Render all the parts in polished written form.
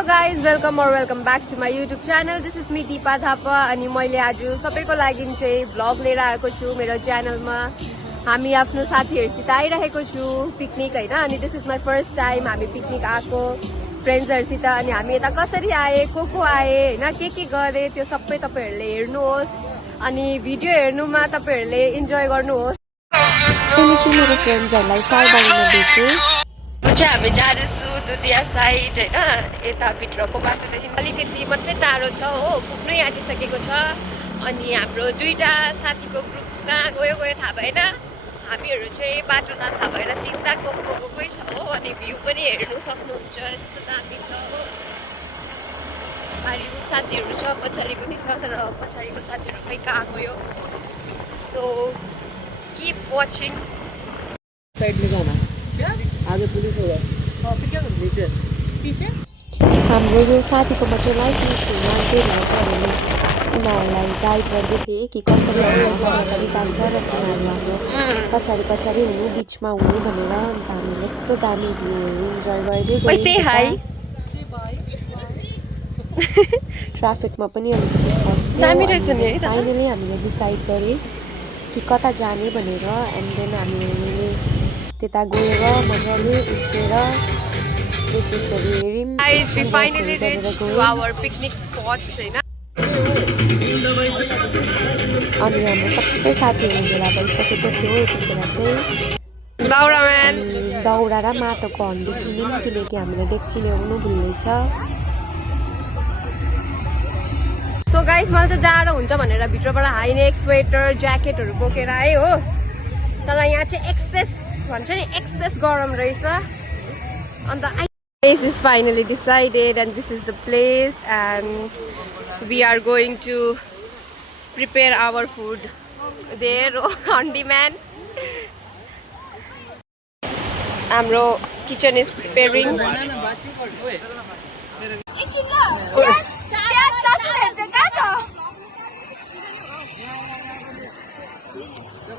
Hello guys, welcome back to my YouTube channel. This is me Deepa Thapa अनि मैले आज सबैको लागि चाहिँ भ्लग लिएर आएको छु मेरो च्यानलमा। हामी आफ्नो साथीहरुसित आइरहेको छु पिकनिक हैन अनि this is my first time हामी पिकनिक आएको फ्रेन्ड्सहरुसित अनि हामी यता कसरी आए को आए हैन के गरे त्यो सबै तपाईहरुले हेर्नुहोस् अनि भिडियो हेर्नुमा तपाईहरुले इन्जोय गर्नुहोस्। मेरो फ्रेन्ड्सहरुलाई साइडमा भेटे चाहिँ हामी जाँदैछु दुधिया साइड हैन यता भित्रको बाटोदेखि अलिकति मात्रै टाढो छ हो पुग्नै आँटिसकेको छ अनि हाम्रो दुईटा साथीको ग्रुप कहाँ गयो थाहा भएन हामीहरू चाहिँ बाटो नथाहा भएर सिधा गएकै छ हो अनि भ्यू पनि हेर्नु सक्नुहुन्छ यस्तो दामी छ हो बारीको साथीहरू छ पछाडि पनि छ तर पछाडिको साथीहरू खै कहाँ गयो सो कीप वाचिङ साइड में जाना आगे पुलिस होगा फिर क्या करूं नीचे पीछे हाम्रो यो साथीकोमा चाहिँ लाइसेन्स हुन के भन्छ भने उनीहरूलाई गाइड गर्दै थिएँ कि कसरी अगाडि जान्छ र तिनीहरू हाम्रो पछाडि हुनु बिचमा हुनु भनेर अन्त हामीले यस्तो दामी भ्यूहरू इन्जोय गर्दै गयौँ। ट्राफिकमा पनि अलिकति फस्यो फाइनली हामीले डिसाइड गरे कि कता जाने भनेर एन्ड देन हामीले त्यता गएर मजाले उठेर यसरी हेर्यौँ। Guys, we finally reached to our picnic spot हैन अनि हाम्रो सबै साथीहरू भेला भइसकेको थियो यतिखेर चाहिँ दाउरा र माटोको हन्डी किन्यौँ किनकि हामीले डेक्ची ल्याउनु भुल्दैछ। सो गाइस मलाई चाहिँ जाडो हुन्छ भनेर भित्रबाट हाइनेक स्वेटर ज्याकेटहरू बोकेर आए हो तर यहाँ चाहिँ एक्सेस गरम रहेछ अन्त place is finally decided and this is the place and we are going to prepare our food there on demand. Amro kitchen is preparing.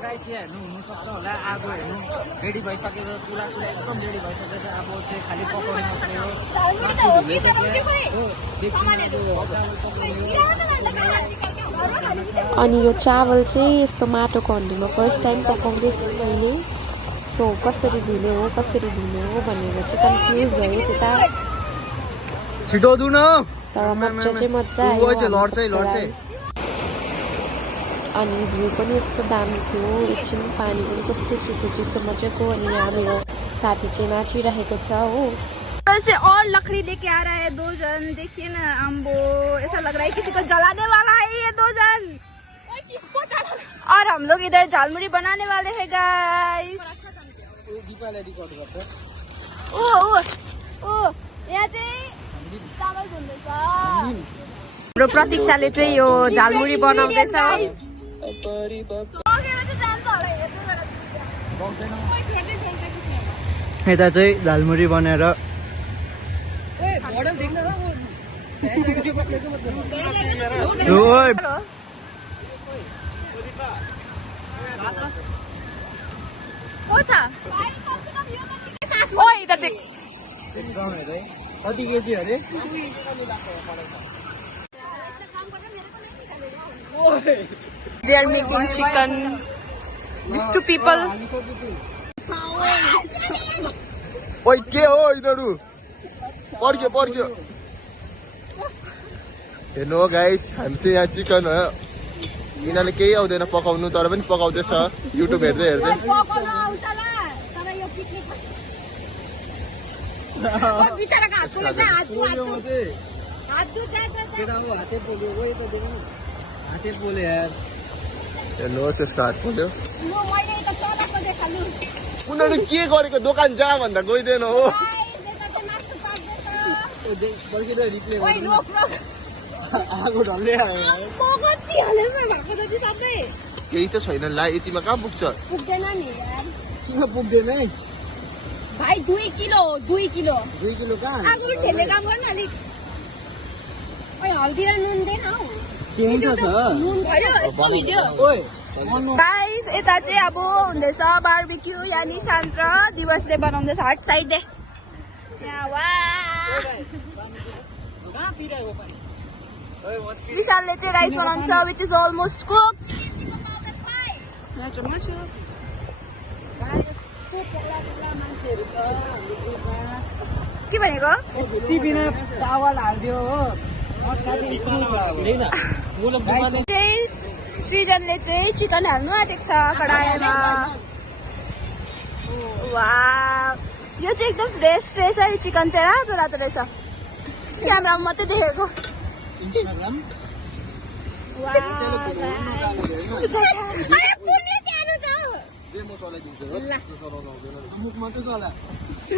Guys यहाँ हेर्नु हुन सक्छ होला आगो हेर्नु रेडी भइसकेको चुला एकदम रेडी भइसकेको छ अब चाहिँ खाली पकाउने मात्रै हो। अनि यो चावल चाहिँ यस्तो माटोको हन्डीमा फर्स्ट टाइम पकाउँदै थिएँ मैले सो कसरी धुने हो भनेर चाहिँ कन्फ्युज भएँ त्यता छिटो धुन तर मजा चाहिँ मजा आयो अनि भ्यू पनि यस्तो दामी थियो एकछिन पानी पनि कस्तो चिसो मजाको अनि यहाँ मेरो साथी चाहिँ नाचिरहेको छ हो। से और लकड़ी लेके आ रहा है 2 जन देखिए ना अम्बो ऐसा लग रहा है किसी को जलाने वाला है ये 2 जन और हम लोग इधर झालमुड़ी बनाने वाले हैं गाइस। ओ यहाँ चाहिँ चावल धुँदैछ हाम्रो प्रतीक्षाले चाहिँ यो झालमुरी बनाउँदैछ। यता चाहिँ झालमुरी बनाएर कति केजी अरे They are making chicken. These 2 people. ओइ के हो यिनीहरु पर्क्यो हेर्नु हो गाइस हामी चाहिँ यहाँ चिकन हो यिनीहरुले केही आउँदैन पकाउनु तर पनि पकाउँदैछ युट्युब हेर्दै हेर्नुहोस् यसको हात पोल्यो उनीहरू के गरेको दोकान जा भन्दा गइदिएन हो आगो ढल्दै केही त छैन ला यतिमा कहाँ पुग्छ किन पुग्दैन भाइ 2 किलो कहाँ आगो ठेले काम गर्न अलिक हल्दी र नुन देन हौ केही त छ नुन भयो यस्तो भिडियो गाइस यता चाहिँ अब हुँदैछ बारबिक्यू यहाँ निशान्त र दिवसले बनाउँदैछ हट साइड दे यहाँ वा विशालले चाहिँ राइस बनाउँछ विच इज अलमोस्ट कुक्ड के भनेको यति बिना चावल हाल्दियो हो सृजनले चाहिँ चिकन हाल्नु आँटेको छ कडाईमा वाउ यो चाहिँ एकदम फ्रेस फ्रेस है चिकन चाहिँ रातो रातो रहेछ क्यामेरामा मात्रै देखेको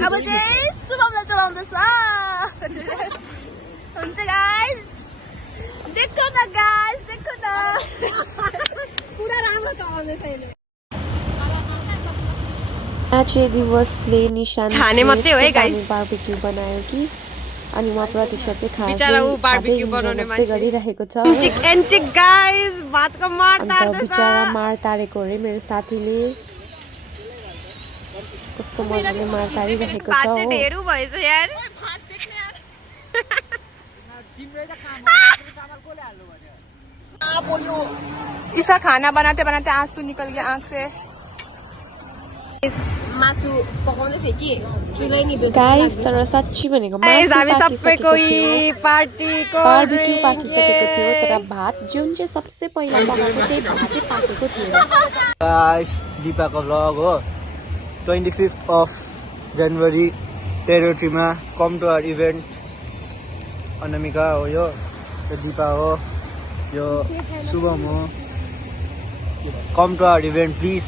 अब चाहिँ शुभमलाई चलाउँदैछ हुन्छ गाइस देखो न गाइस देखो न पुरा राम्रो चलाउँदैछ अहिले नाचे दिवसले निशान खाने मात्रै हो है guys। बार्बिक्यू बनायो कि अनि म प्रतीक्षा चाहिँ बिचारा ऊ बार्बिक्यू बनाउने मान्छे गरिरहेको छ एन्टिक गाइस भातको मार अन्त तार्दैछ बिचारा मार तारेको अरे मेरो साथीले कस्तो मजाले मार तारिरहेको छ भात हो चाहिँ ढेरू भएछ यार इसका खाना बनाते बनाते आंसू निकल गया आंख से मासु पकाउँदै थिए कि चुलै नि बेच्नु गाइस तर साच्ची भनेको गाइस मासु हामी सबैको पाकिसकेको थियो पार्टीको बार्बिक्यू पाकिसकेको थियो तर भात जुन चाहिँ सबसे पहिला पकाएको त्यही भातै पाकेको थिएन गाइस दिपाको भ्लग हो 25th of January टेरिटरीमा come to our event Anamika हो यो दिपा हो यो शुभम हो come to our event please